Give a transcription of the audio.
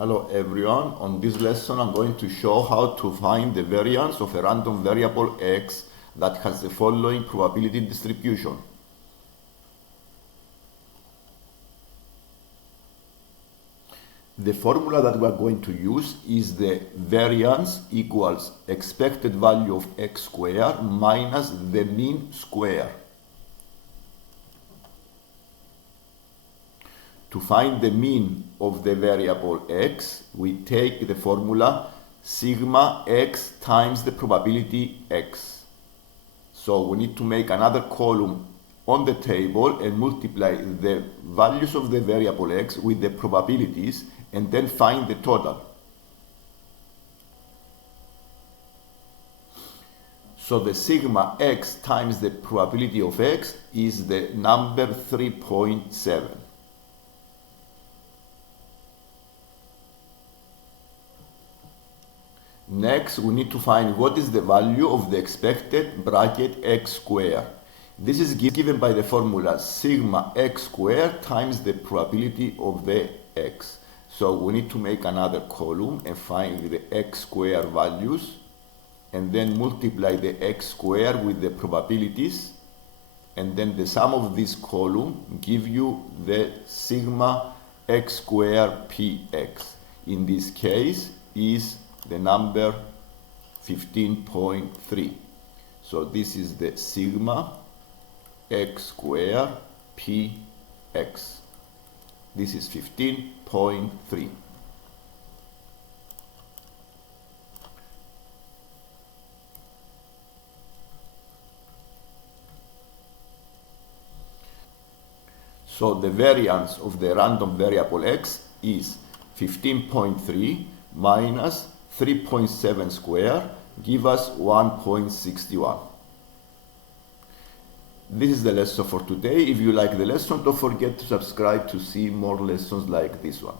Hello everyone, on this lesson I'm going to show how to find the variance of a random variable x that has the following probability distribution. The formula that we are going to use is the variance equals expected value of x squared minus the mean square. To find the mean of the variable x, we take the formula sigma x times the probability x. So we need to make another column on the table and multiply the values of the variable x with the probabilities and then find the total. So the sigma x times the probability of x is the number 3.7. Next, we need to find what is the value of the expected bracket x squared. This is given by the formula sigma x squared times the probability of the x. So we need to make another column and find the x squared values and then multiply the x squared with the probabilities, and then the sum of this column give you the sigma x squared px. In this case is the number 15.3. So this is the sigma x squared px. This is 15.3. So the variance of the random variable x is 15.3 minus 3.7 squared give us 1.61. This is the lesson for today. If you like the lesson, don't forget to subscribe to see more lessons like this one.